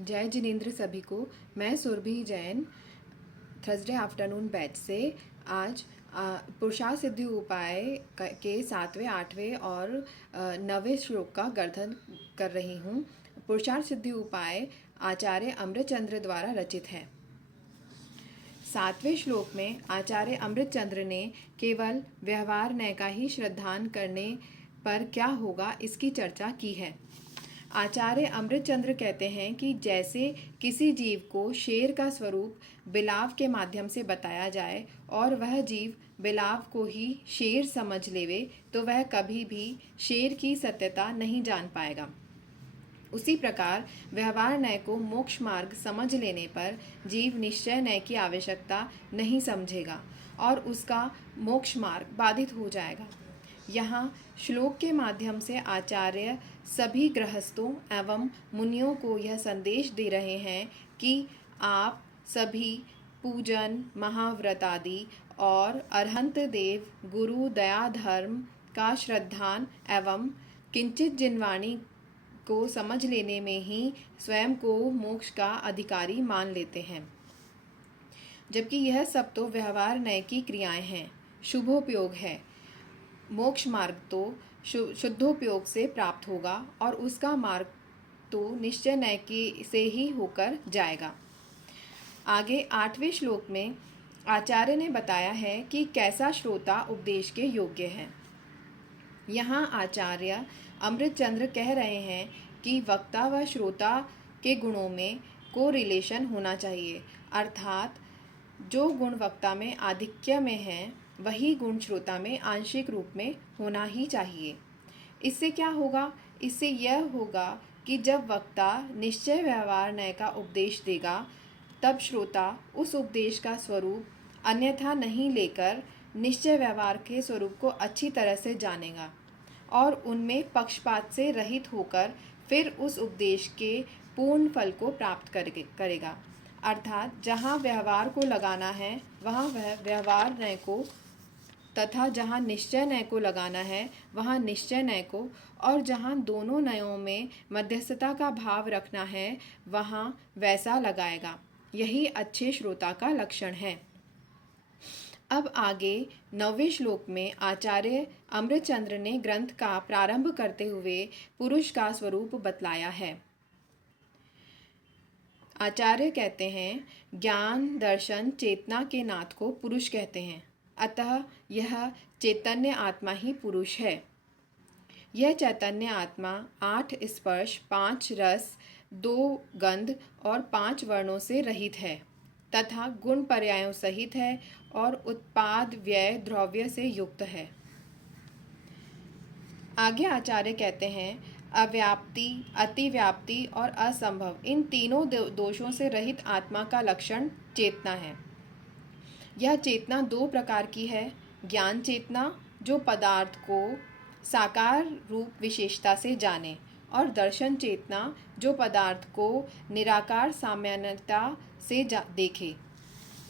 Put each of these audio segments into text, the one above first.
जय जिनेन्द्र सभी को। मैं Surabhi Jain Thursday afternoon batch से आज पुरुषार्थ सिद्धि उपाय के 7वें 8वें और 9वें श्लोक का गर्धन कर रही हूँ। पुरुषार्थ सिद्धि उपाय आचार्य अमृतचंद्र द्वारा रचित है। 7वें श्लोक में आचार्य अमृतचंद्र ने केवल व्यवहार नय का ही श्रद्धान करने पर क्या होगा इसकी चर्चा की है। आचार्य अमृतचंद्र कहते हैं कि जैसे किसी जीव को शेर का स्वरूप बिलाव के माध्यम से बताया जाए और वह जीव बिलाव को ही शेर समझ लेवे तो वह कभी भी शेर की सत्यता नहीं जान पाएगा। उसी प्रकार व्यवहार नय को मोक्ष मार्ग समझ लेने पर जीव निश्चय नय की आवश्यकता नहीं समझेगा और उसका मोक्ष मार्ग बाधित हो जाएगा। यहाँ श्लोक के माध्यम से आचार्य सभी गृहस्थों एवं मुनियों को यह संदेश दे रहे हैं कि आप सभी पूजन, महाव्रत आदि और अरहंत देव, गुरु, दया, धर्म का श्रद्धान एवं किंचित जिनवाणी को समझ लेने में ही स्वयं को मोक्ष का अधिकारी मान लेते हैं, जबकि यह सब तो व्यवहार नय की क्रियाएं हैं, शुभोपयोग है। मोक्ष मार्ग तो शुद्धोपयोग से प्राप्त होगा और उसका मार्ग तो निश्चय नय की से ही होकर जाएगा। आगे 8वें श्लोक में आचार्य ने बताया है कि कैसा श्रोता उपदेश के योग्य है। यहाँ आचार्य अमृतचंद्र कह रहे हैं कि वक्ता व श्रोता के गुणों में कोरिलेशन होना चाहिए, अर्थात जो गुण वक्ता में आधिक्य में है वही गुण श्रोता में आंशिक रूप में होना ही चाहिए। इससे क्या होगा? इससे यह होगा कि जब वक्ता निश्चय व्यवहार नय का उपदेश देगा तब श्रोता उस उपदेश का स्वरूप अन्यथा नहीं लेकर निश्चय व्यवहार के स्वरूप को अच्छी तरह से जानेगा और उनमें पक्षपात से रहित होकर फिर उस उपदेश के पूर्ण फल को प्राप्त करेगा। अर्थात जहाँ व्यवहार को लगाना है वहाँ वह व्यवहार नय को तथा जहाँ निश्चय नय को लगाना है वहाँ निश्चय नय को, और जहाँ दोनों नयों में मध्यस्थता का भाव रखना है वहाँ वैसा लगाएगा। यही अच्छे श्रोता का लक्षण है। अब आगे 9वें श्लोक में आचार्य अमृतचंद्र ने ग्रंथ का प्रारंभ करते हुए पुरुष का स्वरूप बतलाया है। आचार्य कहते हैं, ज्ञान, दर्शन, चेतना के नाथ को पुरुष कहते हैं, अतः यह चैतन्य आत्मा ही पुरुष है। यह चैतन्य आत्मा 8 स्पर्श, 5 रस, 2 गंध और 5 वर्णों से रहित है तथा गुण पर्यायों सहित है और उत्पाद, व्यय, द्रव्य से युक्त है। आगे आचार्य कहते हैं, अव्याप्ति, अतिव्याप्ति और असंभव इन तीनों दोषों से रहित आत्मा का लक्षण चेतना है। यह चेतना 2 प्रकार की है, ज्ञान चेतना जो पदार्थ को साकार रूप विशेषता से जाने, और दर्शन चेतना जो पदार्थ को निराकार सामान्यता से देखे।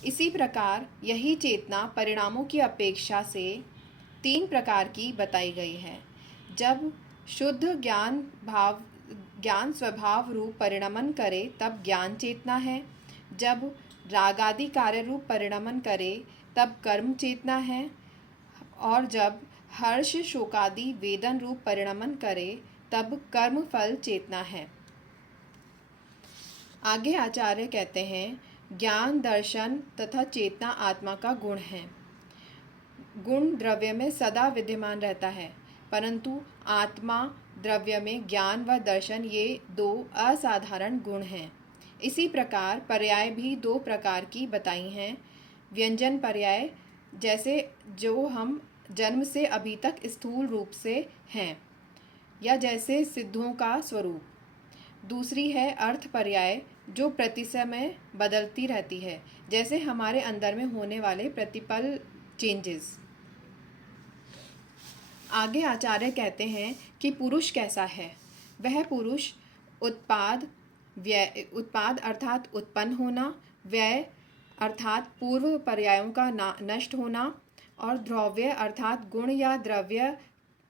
इसी प्रकार यही चेतना परिणामों की अपेक्षा से 3 प्रकार की बताई गई है। जब शुद्ध ज्ञान स्वभाव रूप परिणमन करे तब ज्ञान चेतना है, जब रागादि कार्य रूप परिणमन करे तब कर्म चेतना है, और जब हर्ष, शोकादि वेदन रूप परिणमन करे तब कर्म फल चेतना है। आगे आचार्य कहते हैं, ज्ञान, दर्शन तथा चेतना आत्मा का गुण है। गुण द्रव्य में सदा विद्यमान रहता है, परंतु आत्मा द्रव्य में ज्ञान व दर्शन ये 2 असाधारण गुण हैं। इसी प्रकार पर्याय भी 2 प्रकार की बताई हैं। व्यंजन पर्याय, जैसे जो हम जन्म से अभी तक स्थूल रूप से हैं, या जैसे सिद्धों का स्वरूप। दूसरी है अर्थ पर्याय, जो प्रति समय बदलती रहती है, जैसे हमारे अंदर में होने वाले प्रतिपल चेंजेस। आगे आचार्य कहते हैं कि पुरुष कैसा है। वह पुरुष उत्पाद अर्थात उत्पन्न होना, व्यय अर्थात पूर्व पर्यायों का नष्ट होना, और द्रव्य अर्थात गुण या द्रव्य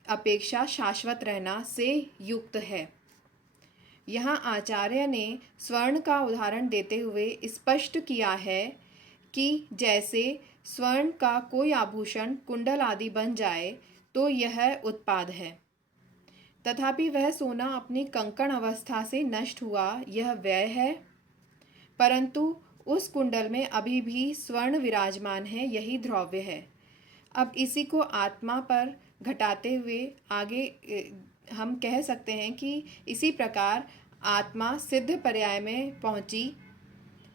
अपेक्षा शाश्वत रहना से युक्त है। यहाँ आचार्य ने स्वर्ण का उदाहरण देते हुए स्पष्ट किया है कि जैसे स्वर्ण का कोई आभूषण, कुंडल आदि बन जाए तो यह उत्पाद है, तथापि वह सोना अपनी कंकण अवस्था से नष्ट हुआ, यह व्यय है। परंतु उस कुंडल में अभी भी स्वर्ण विराजमान है, यही द्रव्य है। अब इसी को आत्मा पर घटाते हुए आगे हम कह सकते हैं कि इसी प्रकार आत्मा सिद्ध पर्याय में पहुंची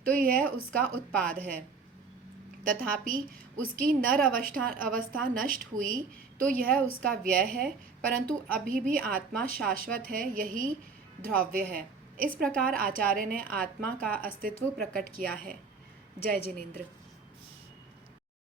तो यह उसका उत्पाद है, तथापि उसकी नर अवस्था नष्ट हुई तो यह उसका व्यय है, परंतु अभी भी आत्मा शाश्वत है, यही द्रव्य है। इस प्रकार आचार्य ने आत्मा का अस्तित्व प्रकट किया है। जय जिनेंद्र।